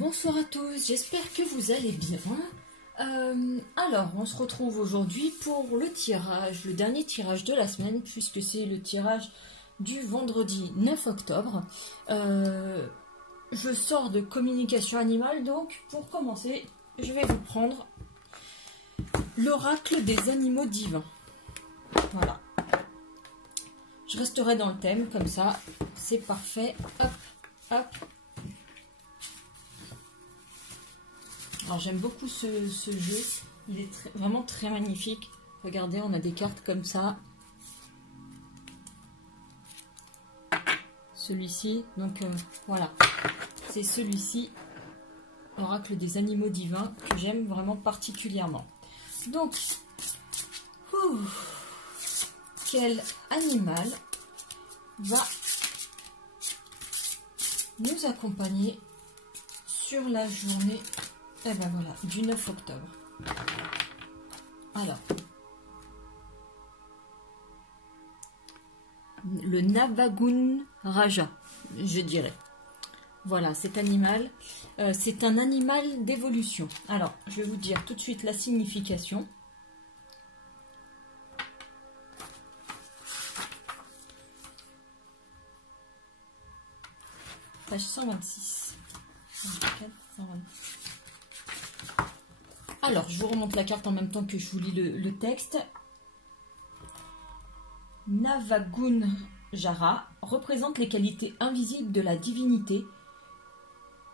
Bonsoir à tous, j'espère que vous allez bien. Alors, on se retrouve aujourd'hui pour le tirage, le dernier tirage de la semaine, puisque c'est le tirage du vendredi 9 octobre. Je sors de communication animale, donc pour commencer, je vais vous prendre l'oracle des animaux divins. Voilà. Je resterai dans le thème, comme ça, c'est parfait. Hop, hop. Alors j'aime beaucoup ce jeu, il est vraiment très magnifique. Regardez, on a des cartes comme ça. Celui-ci, donc voilà, c'est celui-ci, oracle des animaux divins, que j'aime vraiment particulièrement. Donc, quel animal va nous accompagner sur la journée voilà, du 9 octobre. Alors, le Navagun Raja, je dirais. Voilà, cet animal, c'est un animal d'évolution. Alors, je vais vous dire tout de suite la signification. Page 126. 124, 126. Alors, je vous remonte la carte en même temps que je vous lis le texte. Navagun Jara représente les qualités invisibles de la divinité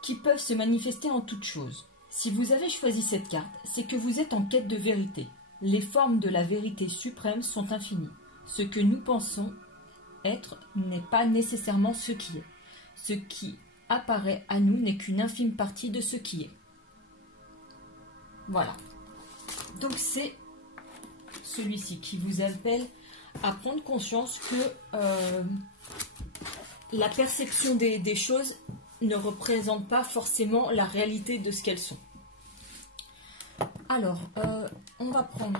qui peuvent se manifester en toutes choses. Si vous avez choisi cette carte, c'est que vous êtes en quête de vérité. Les formes de la vérité suprême sont infinies. Ce que nous pensons être n'est pas nécessairement ce qui est. Ce qui apparaît à nous n'est qu'une infime partie de ce qui est. Voilà. Donc c'est celui-ci qui vous appelle à prendre conscience que la perception des choses ne représente pas forcément la réalité de ce qu'elles sont. Alors, on va prendre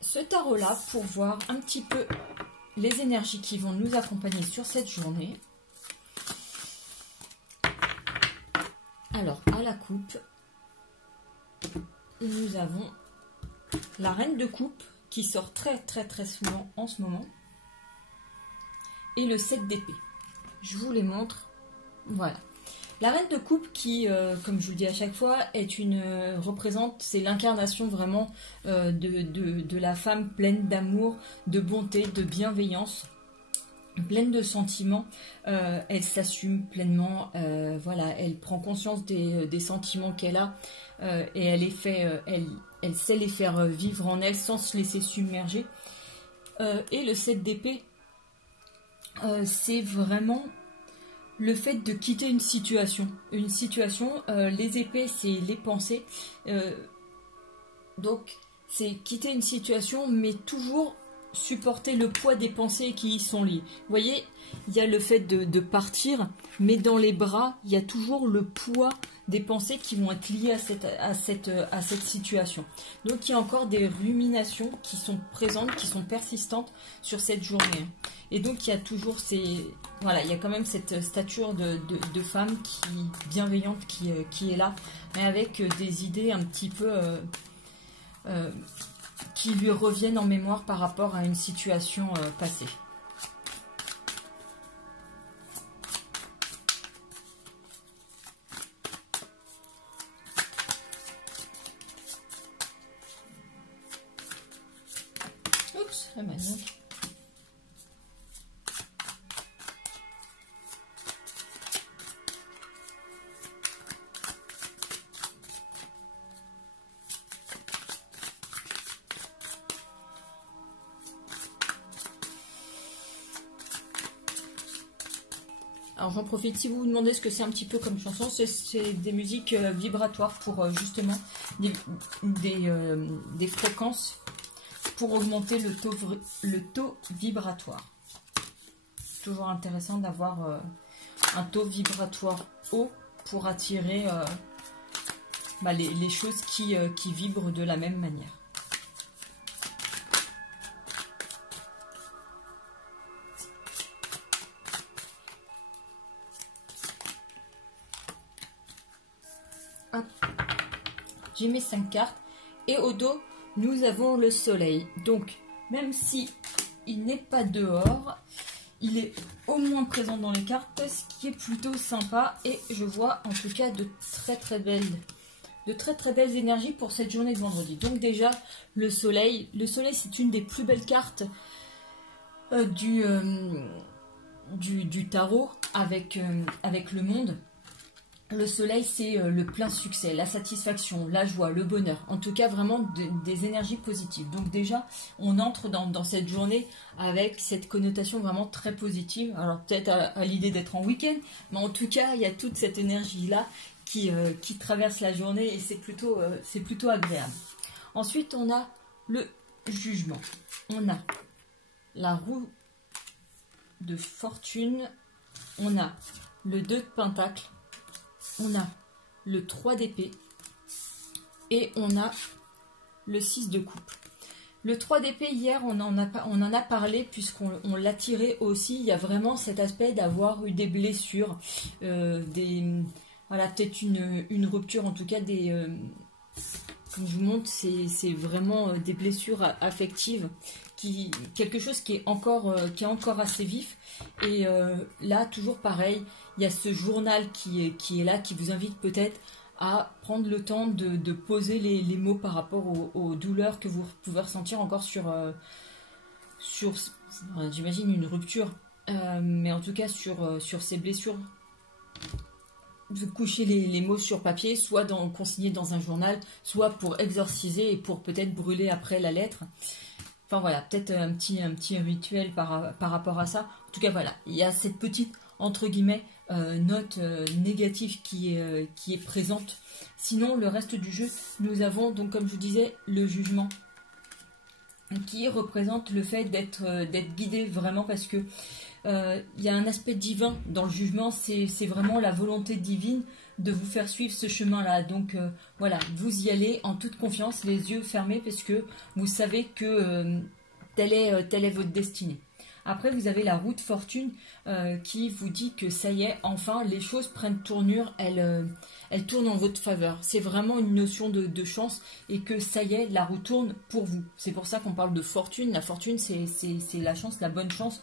ce tarot-là pour voir un petit peu les énergies qui vont nous accompagner sur cette journée. Alors, à la coupe, nous avons la reine de coupe qui sort très souvent en ce moment et le 7 d'épée. Je vous les montre. Voilà. La reine de coupe qui, comme je vous le dis à chaque fois, représente, c'est l'incarnation vraiment de la femme pleine d'amour, de bonté, de bienveillance, pleine de sentiments. Elle s'assume pleinement, voilà, elle prend conscience des sentiments qu'elle a et elle sait les faire vivre en elle sans se laisser submerger. Et le 7 d'épée, c'est vraiment le fait de quitter une situation. Les épées, c'est les pensées. Donc, c'est quitter une situation, mais toujours supporter le poids des pensées qui y sont liées. Vous voyez, il y a le fait de partir, mais dans les bras, il y a toujours le poids des pensées qui vont être liées à cette situation. Donc, il y a encore des ruminations qui sont présentes, qui sont persistantes sur cette journée. Et donc, il y a toujours voilà, il y a quand même cette stature de femme bienveillante qui est là, mais avec des idées un petit peu qui lui reviennent en mémoire par rapport à une situation passée. Oups, la manette. Alors j'en profite, si vous vous demandez ce que c'est un petit peu comme chanson, c'est des musiques vibratoires pour justement des fréquences pour augmenter le taux vibratoire. Toujours intéressant d'avoir un taux vibratoire haut pour attirer les choses qui vibrent de la même manière. Hop. J'ai mes 5 cartes. Et au dos, nous avons le soleil. Donc, même si il n'est pas dehors, il est au moins présent dans les cartes, ce qui est plutôt sympa. Et je vois en tout cas de très belles énergies pour cette journée de vendredi. Donc déjà, le soleil c'est une des plus belles cartes du tarot avec le monde. Le soleil, c'est le plein succès, la satisfaction, la joie, le bonheur. En tout cas, vraiment des énergies positives. Donc déjà, on entre dans cette journée avec cette connotation vraiment très positive. Alors peut-être à l'idée d'être en week-end, mais en tout cas, il y a toute cette énergie-là qui traverse la journée et c'est plutôt agréable. Ensuite, on a le jugement. On a la roue de fortune. On a le 2 de pentacle. On a le 3 d'épée et on a le 6 de coupe. Le 3 d'épée, hier, on en a parlé puisqu'on l'a tiré aussi. Il y a vraiment cet aspect d'avoir eu des blessures, voilà, peut-être une rupture, en tout cas, comme je vous montre, c'est vraiment des blessures affectives, quelque chose qui est encore assez vif. Et là, toujours pareil, il y a ce journal qui est là, qui vous invite peut-être à prendre le temps de poser les mots par rapport aux douleurs que vous pouvez ressentir encore sur j'imagine, une rupture, mais en tout cas sur ces blessures. Vous couchez les mots sur papier, soit consignés dans un journal, soit pour exorciser et pour peut-être brûler après la lettre. Enfin voilà, peut-être un petit rituel par rapport à ça. En tout cas voilà, il y a cette petite, entre guillemets, note négative qui est présente. Sinon, le reste du jeu, nous avons donc, comme je vous disais, le jugement, qui représente le fait d'être guidé vraiment, parce que il y a un aspect divin dans le jugement. C'est vraiment la volonté divine de vous faire suivre ce chemin-là. Donc voilà, vous y allez en toute confiance, les yeux fermés, parce que vous savez que telle est votre destinée. Après, vous avez la roue de fortune qui vous dit que ça y est, enfin, les choses prennent tournure, elles tournent en votre faveur. C'est vraiment une notion de chance, et que ça y est, la roue tourne pour vous. C'est pour ça qu'on parle de fortune. La fortune, c'est la chance, la bonne chance,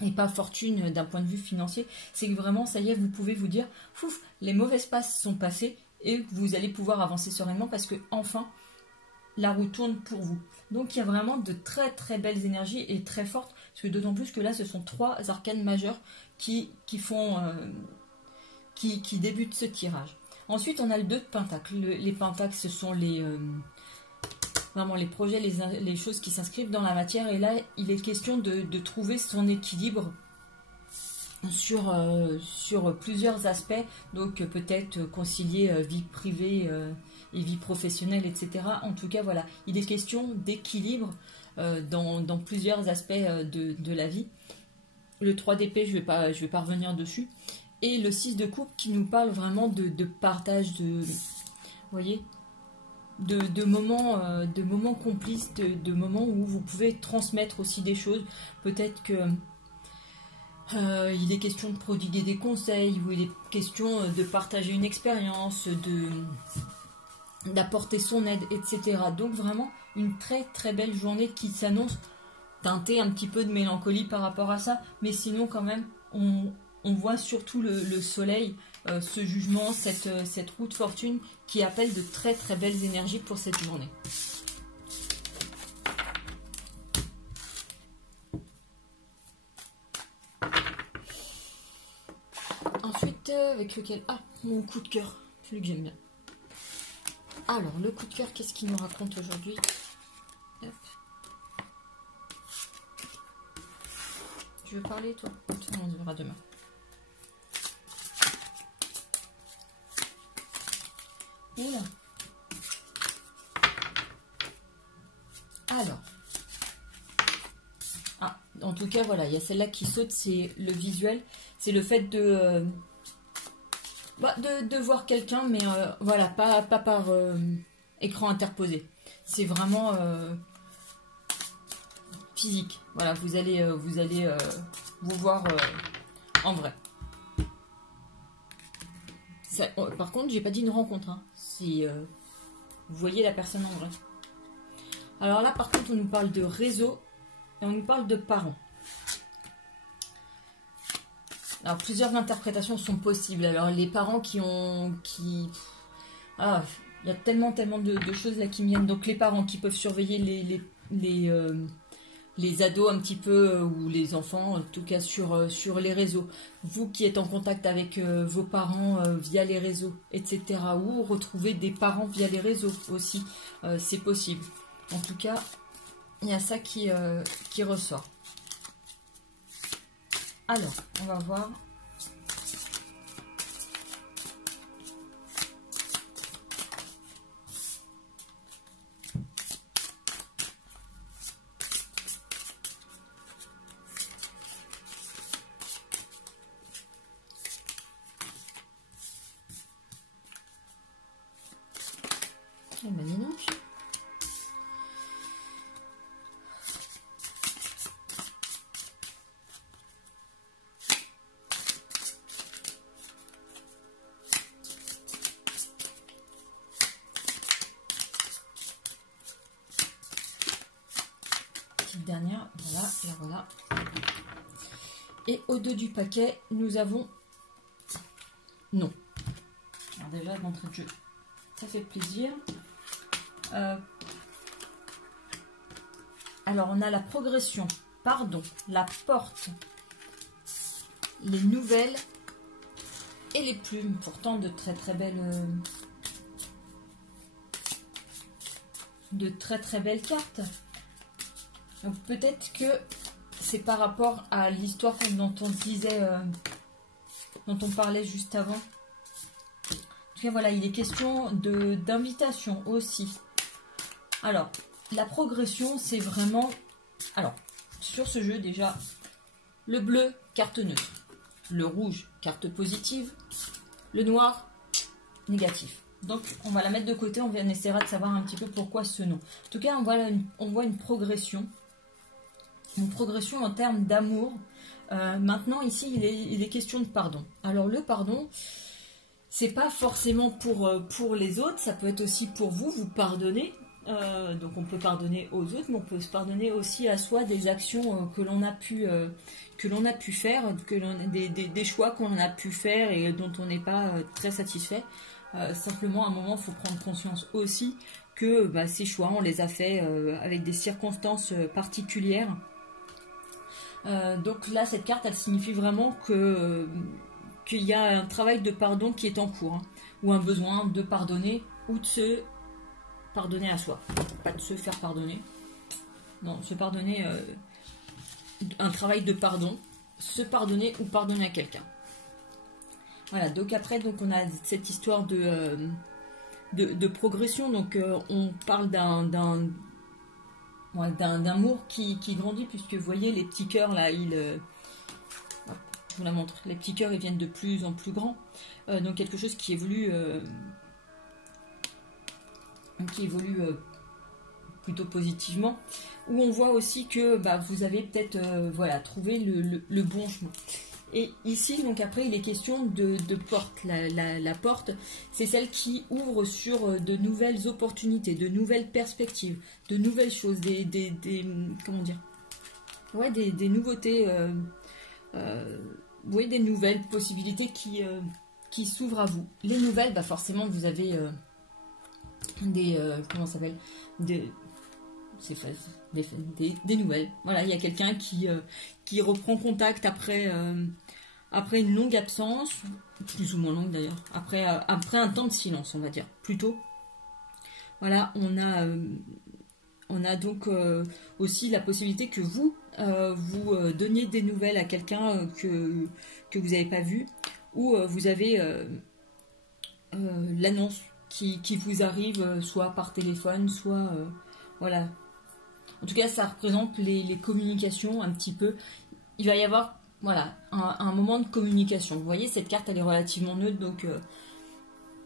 et pas fortune d'un point de vue financier. C'est que vraiment, ça y est, vous pouvez vous dire, fouf, les mauvaises passes sont passées, et vous allez pouvoir avancer sereinement, parce que enfin, la roue tourne pour vous. Donc il y a vraiment de très belles énergies, et très fortes, parce que d'autant plus que là, ce sont 3 arcanes majeures qui débutent ce tirage. Ensuite, on a le 2 de pentacle. Les pentacles, ce sont vraiment les projets, les choses qui s'inscrivent dans la matière. Et là, il est question de trouver son équilibre sur plusieurs aspects. Donc peut-être concilier vie privée et vie professionnelle, etc. En tout cas, voilà, il est question d'équilibre dans plusieurs aspects de la vie. Le 3 d'épée, je vais pas revenir dessus. Et le 6 de coupe qui nous parle vraiment de partage, vous voyez, de moments complices, de moments où vous pouvez transmettre aussi des choses. Peut-être que il est question de prodiguer des conseils, ou il est question de partager une expérience, d'apporter son aide, etc. Donc vraiment une très belle journée qui s'annonce, teintée un petit peu de mélancolie par rapport à ça, mais sinon quand même on voit surtout le soleil, ce jugement, cette roue de fortune qui appelle de très belles énergies pour cette journée. Ensuite, avec lequel... Ah, mon coup de cœur, celui que j'aime bien. Alors, le coup de cœur, qu'est-ce qu'il nous raconte aujourd'hui? Hop. Tu veux parler, toi? On se verra demain. Oula. Alors. Ah, en tout cas, voilà, il y a celle-là qui saute, c'est le visuel. C'est le fait de voir quelqu'un, mais voilà, pas par écran interposé. C'est vraiment physique. Voilà, vous allez vous voir en vrai. par contre, j'ai pas dit une rencontre. Hein. Si vous voyez la personne en vrai. Alors là, par contre, on nous parle de réseau et on nous parle de parents. Alors, plusieurs interprétations sont possibles. Alors, les parents Ah, il y a tellement de choses là qui me viennent. Donc, les parents qui peuvent surveiller les ados un petit peu, ou les enfants, en tout cas sur les réseaux. Vous qui êtes en contact avec vos parents via les réseaux, etc. Ou retrouver des parents via les réseaux aussi. C'est possible. En tout cas, il y a ça qui ressort. Alors, on va voir. Eh ben, dis donc. Dernière, voilà, la voilà. Et au dos du paquet, nous avons non. Alors déjà, d'entrée de jeu, ça fait plaisir. Alors, on a la progression, pardon, la porte, les nouvelles et les plumes. Pourtant, de très belles cartes. Donc peut-être que c'est par rapport à l'histoire dont on disait, dont on parlait juste avant. En tout cas, voilà, il est question d'invitation aussi. Alors, la progression, c'est vraiment... Alors, sur ce jeu, déjà, le bleu, carte neutre. Le rouge, carte positive. Le noir, négatif. Donc, on va la mettre de côté, on essaiera de savoir un petit peu pourquoi ce nom. En tout cas, on voit une progression. Une progression en termes d'amour. Maintenant, ici, il est question de pardon. Alors, le pardon, c'est pas forcément pour les autres, ça peut être aussi pour vous, vous pardonnez. Donc, on peut pardonner aux autres, mais on peut se pardonner aussi à soi des actions que l'on a pu faire, des choix qu'on a pu faire et dont on n'est pas très satisfait. Simplement, à un moment, il faut prendre conscience aussi que ces choix, on les a faits avec des circonstances particulières. Donc là, cette carte, elle signifie vraiment qu'il y a un travail de pardon qui est en cours, hein, ou un besoin de pardonner ou de se pardonner à soi. Pas de se faire pardonner. Non, se pardonner, un travail de pardon, se pardonner ou pardonner à quelqu'un. Voilà, donc après, on a cette histoire de progression. Donc on parle d'un amour qui grandit, puisque vous voyez les petits cœurs là, je vous la montre, les petits cœurs ils viennent de plus en plus grands, donc quelque chose qui évolue plutôt positivement, où on voit aussi que vous avez peut-être trouvé le bon chemin. Et ici, donc après, il est question de porte. La porte, c'est celle qui ouvre sur de nouvelles opportunités, de nouvelles perspectives, de nouvelles choses, comment dire, ouais, des nouveautés, des nouvelles possibilités qui s'ouvrent à vous. Les nouvelles, forcément, vous avez comment ça s'appelle, des nouvelles. Voilà, il y a quelqu'un qui reprend contact après une longue absence, plus ou moins longue d'ailleurs, après un temps de silence, on va dire, plutôt. Voilà, on a donc aussi la possibilité que vous donniez des nouvelles à quelqu'un que vous n'avez pas vu, ou vous avez l'annonce qui vous arrive, soit par téléphone, soit... voilà. En tout cas, ça représente les communications un petit peu. Il va y avoir un moment de communication. Vous voyez, cette carte, elle est relativement neutre, donc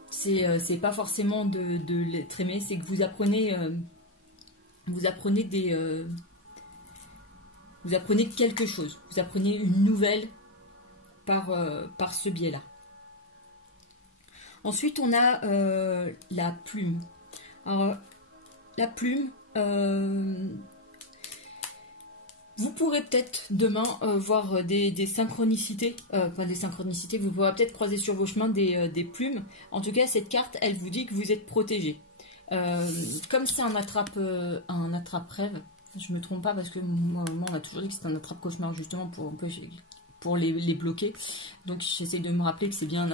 c'est pas forcément de l'être aimé, c'est que vous apprenez quelque chose. Vous apprenez une nouvelle par ce biais-là. Ensuite, on a la plume. Alors, la plume, vous pourrez peut-être demain voir des synchronicités, pas des synchronicités, vous pourrez peut-être croiser sur vos chemins des plumes. En tout cas, cette carte, elle vous dit que vous êtes protégé. Comme c'est un attrape-rêve, je me trompe pas parce que moi, on m'a toujours dit que c'était un attrape-cauchemar justement pour les bloquer. Donc j'essaie de me rappeler que c'est bien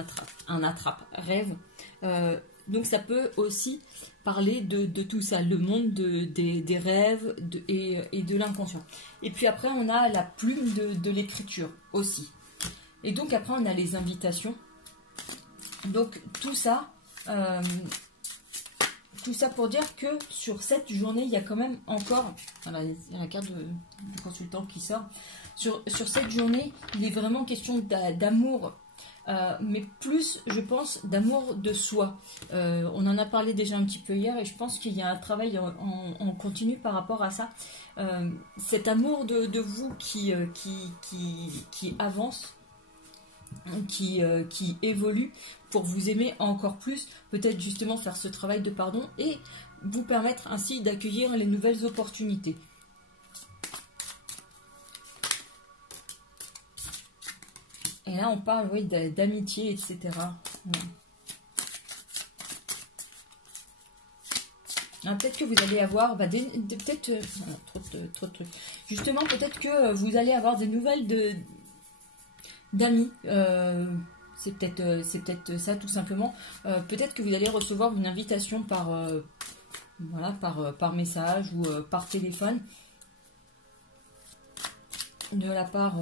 un attrape-rêve. Donc ça peut aussi parler de tout ça, le monde des rêves et de l'inconscient. Et puis après, on a la plume de l'écriture aussi. Et donc après, on a les invitations. Donc tout ça pour dire que sur cette journée, il y a quand même encore, voilà, il y a la carte du consultant qui sort, sur cette journée, il est vraiment question d'amour, mais plus, je pense, d'amour de soi. On en a parlé déjà un petit peu hier et je pense qu'il y a un travail en continu par rapport à ça. Cet amour de vous qui avance, qui évolue pour vous aimer encore plus, peut-être justement faire ce travail de pardon et vous permettre ainsi d'accueillir les nouvelles opportunités. Et là, on parle, oui, d'amitié, etc. Ouais. Peut-être que vous allez avoir peut-être trop de trucs. Justement, peut-être que vous allez avoir des nouvelles d'amis. C'est peut-être ça tout simplement. Peut-être que vous allez recevoir une invitation par message ou par téléphone de la part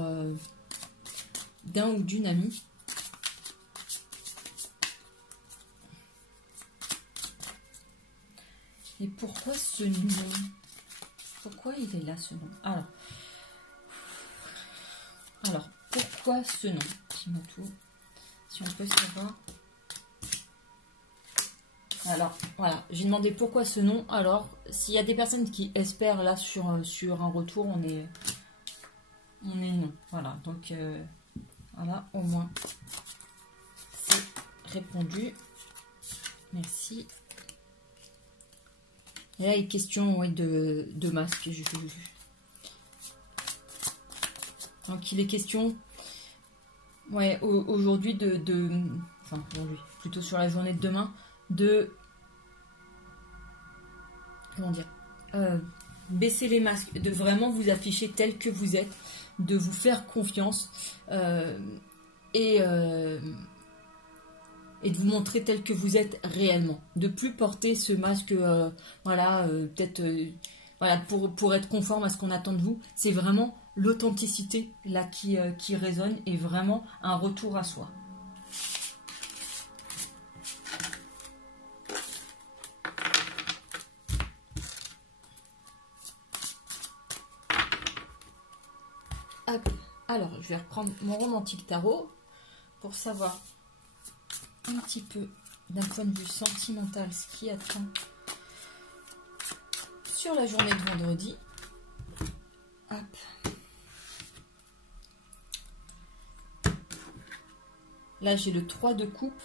d'un ou d'une amie. Et pourquoi ce nom? Pourquoi il est là ce nom? Alors, pourquoi ce nom? Dis-moi tout. Si on peut savoir. Alors, voilà, j'ai demandé pourquoi ce nom. Alors, s'il y a des personnes qui espèrent là sur un retour, on est non. Voilà, donc voilà, au moins c'est répondu. Merci. Et là, il est question de masque. Donc, il est question, ouais, aujourd'hui enfin, aujourd'hui, plutôt sur la journée de demain, comment dire, baisser les masques, de vraiment vous afficher tel que vous êtes, de vous faire confiance et de vous montrer tel que vous êtes réellement, de plus porter ce masque peut-être pour être conforme à ce qu'on attend de vous. C'est vraiment l'authenticité là qui résonne et vraiment un retour à soi. Hop. Alors, je vais reprendre mon romantique tarot pour savoir un petit peu d'un point de vue sentimental ce qui attend sur la journée de vendredi. Hop. Là, j'ai le 3 de coupe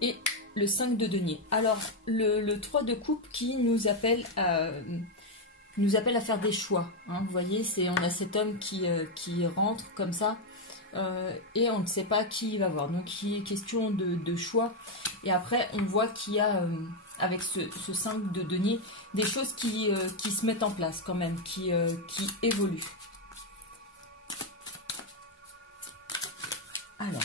et le 5 de denier. Alors, le 3 de coupe qui nous appelle à faire des choix. Hein. Vous voyez, on a cet homme qui rentre comme ça et on ne sait pas qui il va voir. Donc, il est question de choix. Et après, on voit qu'il y a, avec ce 5 de denier, des choses qui se mettent en place quand même, qui évoluent. Alors.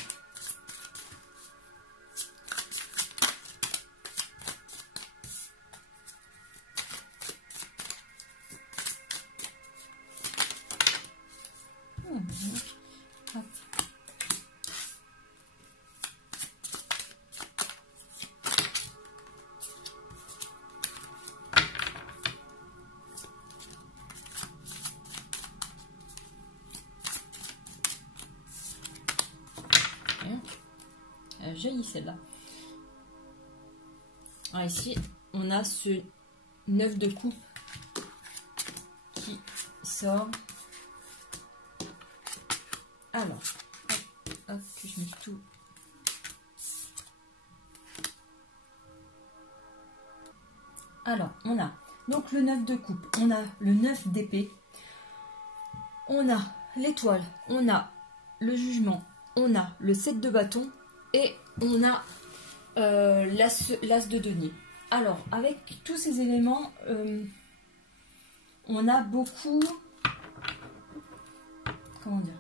Hop. Jolie celle-là. Alors ici, on a ce 9 de coupe qui sort. Alors, hop, que je mette tout Alors, on a donc le 9 de coupe, on a le 9 d'épée, on a l'étoile, on a le jugement, on a le 7 de bâton et on a l'as de denier. Alors, avec tous ces éléments, on a beaucoup... Comment dire?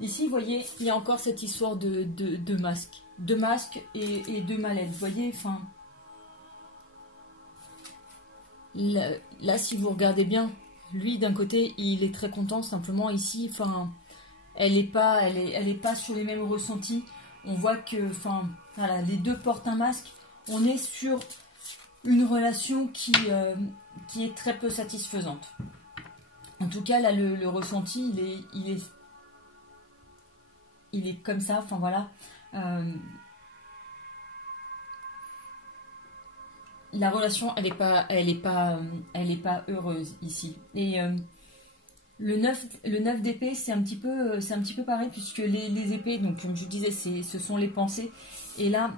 Ici, vous voyez, il y a encore cette histoire de masque. De masque et de mallette. Vous voyez, enfin... Là, si vous regardez bien, lui, d'un côté, il est très content. Simplement, ici, enfin... Elle est pas sur les mêmes ressentis. On voit que, enfin... Voilà, les deux portent un masque. On est sur une relation qui est très peu satisfaisante. En tout cas, là, le ressenti, il est comme ça, enfin voilà. La relation, elle est pas heureuse ici. Et le 9 d'épée, c'est un petit peu pareil, puisque les épées, donc comme je disais, ce sont les pensées. Et là,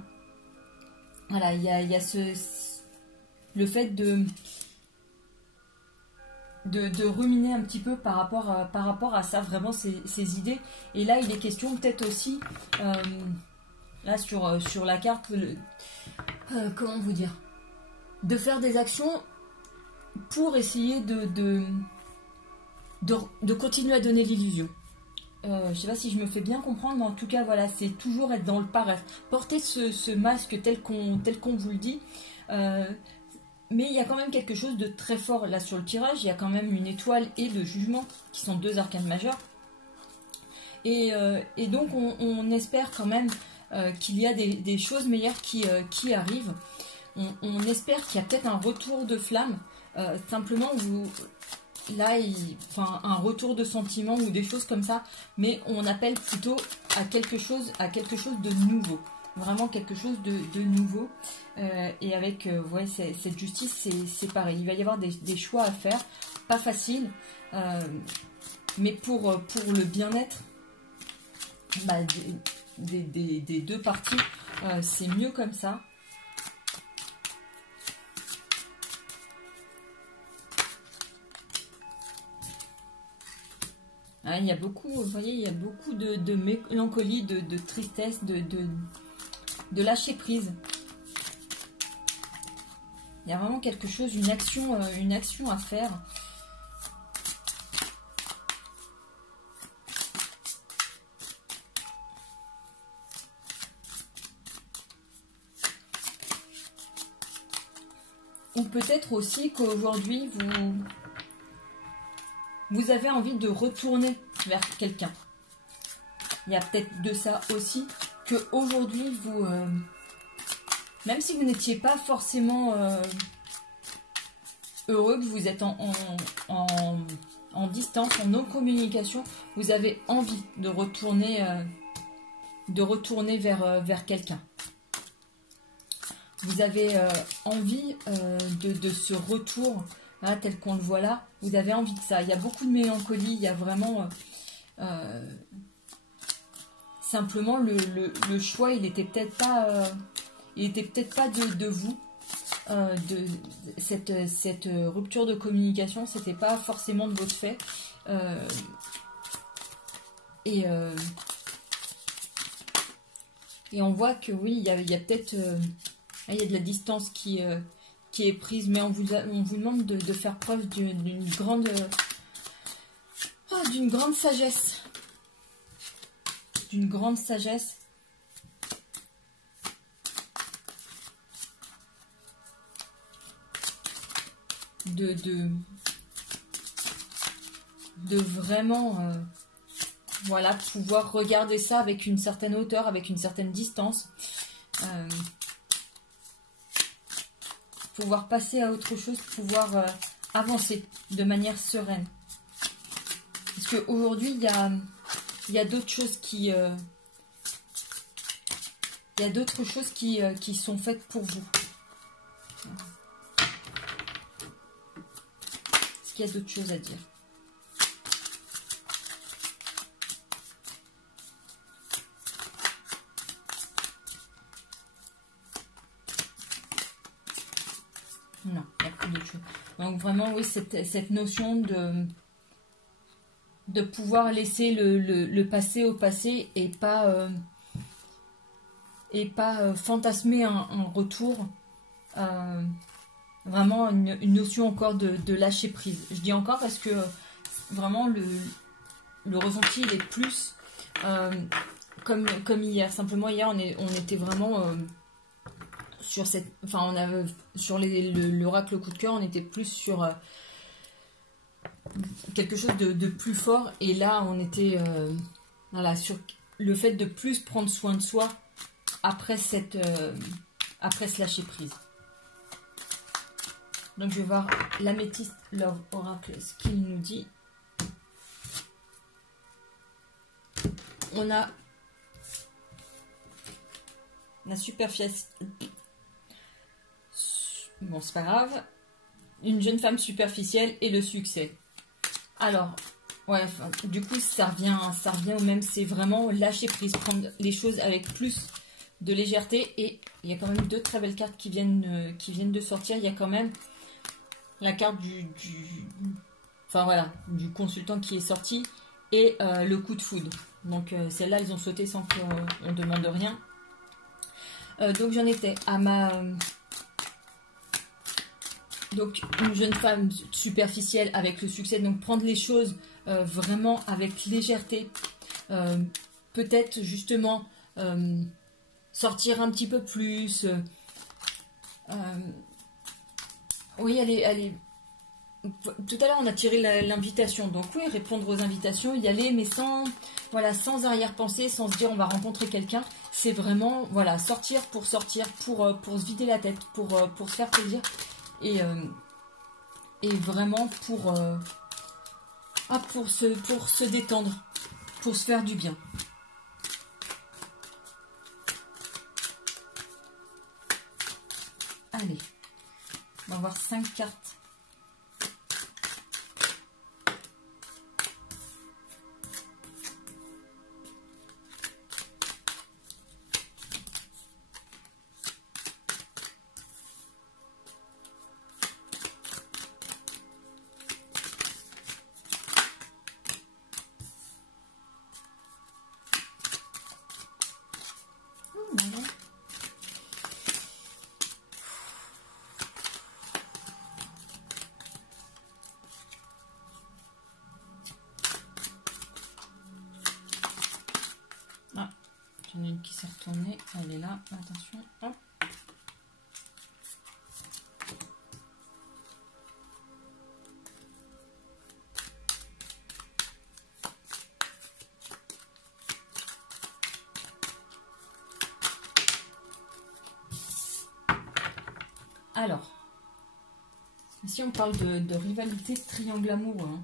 voilà, il y a le fait de ruminer un petit peu par rapport à ça, vraiment ces idées. Et là, il est question peut-être aussi, là sur la carte, comment vous dire, de faire des actions pour essayer de continuer à donner l'illusion. Je sais pas si je me fais bien comprendre, mais en tout cas, voilà, c'est toujours être dans le paraître. Porter ce masque tel qu'on vous le dit, mais il y a quand même quelque chose de très fort là sur le tirage. Il y a quand même une étoile et le jugement, qui sont deux arcanes majeurs. Et donc, on espère quand même qu'il y a des choses meilleures qui arrivent. On espère qu'il y a peut-être un retour de flamme. Simplement, là, un retour de sentiment ou des choses comme ça. Mais on appelle plutôt à quelque chose de nouveau. Vraiment quelque chose de nouveau. Et avec ouais, cette justice, c'est pareil. Il va y avoir des choix à faire. Pas facile. Mais pour le bien-être des deux parties, c'est mieux comme ça. Hein, il y a beaucoup, vous voyez, il y a beaucoup de mélancolie, de tristesse, de lâcher prise. Il y a vraiment quelque chose, une action à faire. Ou peut-être aussi qu'aujourd'hui, vous avez envie de retourner vers quelqu'un. Il y a peut-être de ça aussi, qu'aujourd'hui, vous... même si vous n'étiez pas forcément heureux, que vous êtes en distance, en non-communication, vous avez envie de retourner vers quelqu'un. Vous avez envie de ce retour, hein, tel qu'on le voit là. Vous avez envie de ça. Il y a beaucoup de mélancolie. Il y a vraiment... simplement, le choix, il n'était peut-être pas... de vous. De cette rupture de communication, c'était pas forcément de votre fait. Et on voit que oui, il y a peut-être... il y a de la distance qui est prise, mais on vous demande de faire preuve d'une grande sagesse. D'une grande sagesse. De vraiment voilà, pouvoir regarder ça avec une certaine hauteur, avec une certaine distance. Pouvoir passer à autre chose, pouvoir avancer de manière sereine. Parce qu'aujourd'hui, il y a d'autres choses qui... il y a d'autres choses qui sont faites pour vous. Est-ce qu'il y a d'autres choses à dire ? Non, il n'y a plus d'autre chose. Donc vraiment, oui, cette notion de pouvoir laisser le passé au passé et pas fantasmer un retour. Vraiment une notion encore de lâcher prise. Je dis encore parce que vraiment le ressenti il est plus comme hier. Simplement hier on était vraiment sur cette, enfin on avait sur l'oracle coup de cœur, on était plus sur quelque chose de plus fort, et là on était voilà, sur le fait de plus prendre soin de soi après après ce lâcher prise. Donc je vais voir l'améthyste Love Oracle, ce qu'il nous dit. On a la superficie. Bon, c'est pas grave. Une jeune femme superficielle et le succès. Alors, ouais, du coup, ça revient au même. C'est vraiment lâcher prise, prendre les choses avec plus de légèreté. Et il y a quand même deux très belles cartes qui viennent de sortir. Il y a quand même la carte enfin voilà, du consultant qui est sorti et le coup de foudre. Donc celle-là, ils ont sauté sans qu'on demande rien. Donc j'en étais à donc une jeune femme superficielle avec le succès. Donc prendre les choses vraiment avec légèreté. Peut-être justement sortir un petit peu plus. Oui, allez. Tout à l'heure, on a tiré l'invitation. Donc oui, répondre aux invitations, y aller, mais sans arrière-pensée, sans se dire on va rencontrer quelqu'un. C'est vraiment, voilà, sortir, pour se vider la tête, pour se faire plaisir. Et vraiment pour se détendre, pour se faire du bien. Allez, on va voir 5 cartes. J'en ai une qui s'est retournée, elle est là, attention, hop. Alors, ici on parle de rivalité, de triangle amoureux. Hein.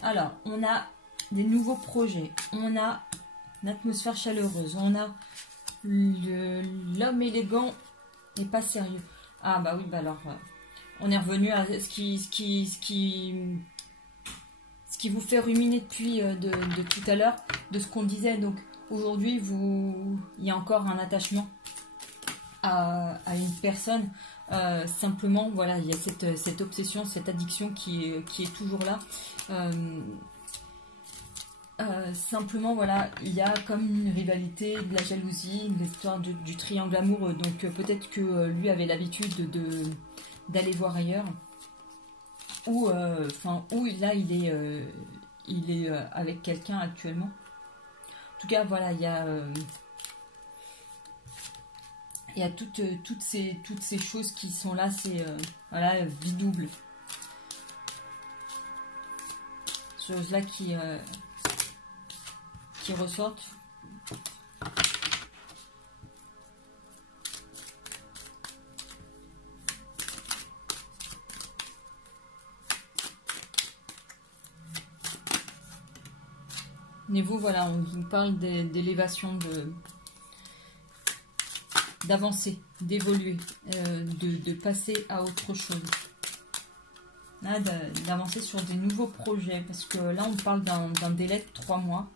Alors, on a des nouveaux projets, on a une atmosphère chaleureuse, on a l'homme élégant et pas sérieux. Ah bah oui, bah alors, on est revenu à ce qui vous fait ruminer depuis de tout à l'heure, de ce qu'on disait. Donc aujourd'hui, il y a encore un attachement à une personne. Simplement, voilà, il y a cette obsession, cette addiction qui est toujours là. Simplement, voilà, il y a comme une rivalité, de la jalousie, l'histoire du triangle amoureux. Donc peut-être que lui avait l'habitude d'aller voir ailleurs, ou là il est avec quelqu'un actuellement. En tout cas, voilà, il y a toutes ces choses qui sont là. C'est voilà, vie double, choses là qui ressortent. Mais vous, voilà, on vous parle d'élévation, d'avancer, d'évoluer, de passer à autre chose. Là, d'avancer sur des nouveaux projets, parce que là, on parle d'un délai de 3 mois.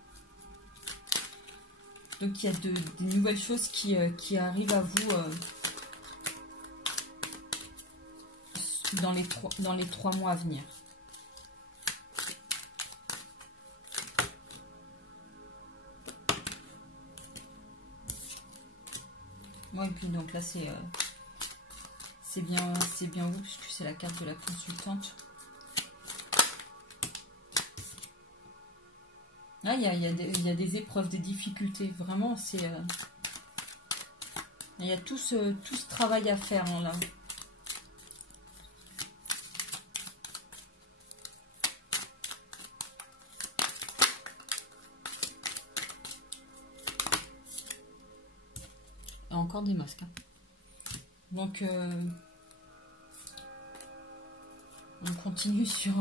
Donc il y a des nouvelles choses qui arrivent à vous dans les 3 mois à venir. Ouais, et puis donc là c'est bien vous, puisque c'est la carte de la consultante. Là, il y a des épreuves, des difficultés. Vraiment, c'est... il y a tout ce travail à faire, hein, là. Et encore des masques. Hein. Donc, on continue sur...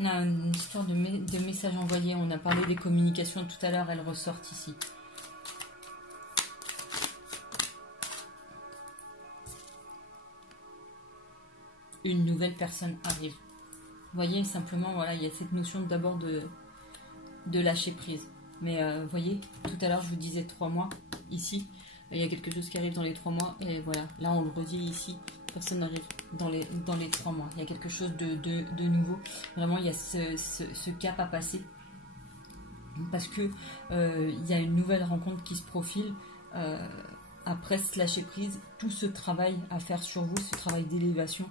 On a une histoire de messages envoyés. On a parlé des communications tout à l'heure. Elles ressortent ici. Une nouvelle personne arrive. Vous voyez, simplement, voilà, il y a cette notion d'abord de lâcher prise. Mais vous voyez, tout à l'heure, je vous disais 3 mois. Ici, il y a quelque chose qui arrive dans les 3 mois. Et voilà, là, on le redit ici. Personne n'arrive dans les 3 mois. Il y a quelque chose de nouveau. Vraiment, il y a ce cap à passer. Parce que il y a une nouvelle rencontre qui se profile. Après ce lâcher prise, tout ce travail à faire sur vous, ce travail d'élévation.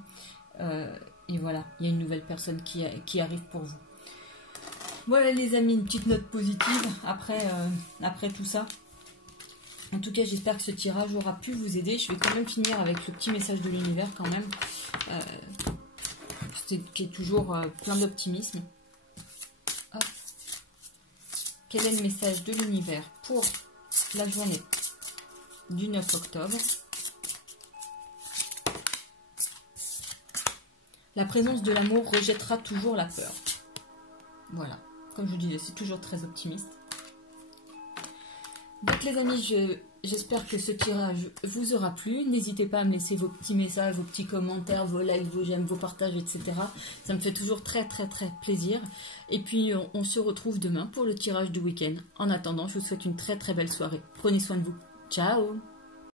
Et voilà, il y a une nouvelle personne qui arrive pour vous. Voilà les amis, une petite note positive après tout ça. En tout cas, j'espère que ce tirage aura pu vous aider. Je vais quand même finir avec le petit message de l'univers quand même. Qui est toujours plein d'optimisme. Quel est le message de l'univers pour la journée du 9 octobre? La présence de l'amour rejettera toujours la peur. Voilà. Comme je vous disais, c'est toujours très optimiste. Donc les amis, j'espère que ce tirage vous aura plu. N'hésitez pas à me laisser vos petits messages, vos petits commentaires, vos likes, vos j'aime, vos partages, etc. Ça me fait toujours très très très plaisir. Et puis on se retrouve demain pour le tirage du week-end. En attendant, je vous souhaite une très très belle soirée. Prenez soin de vous. Ciao!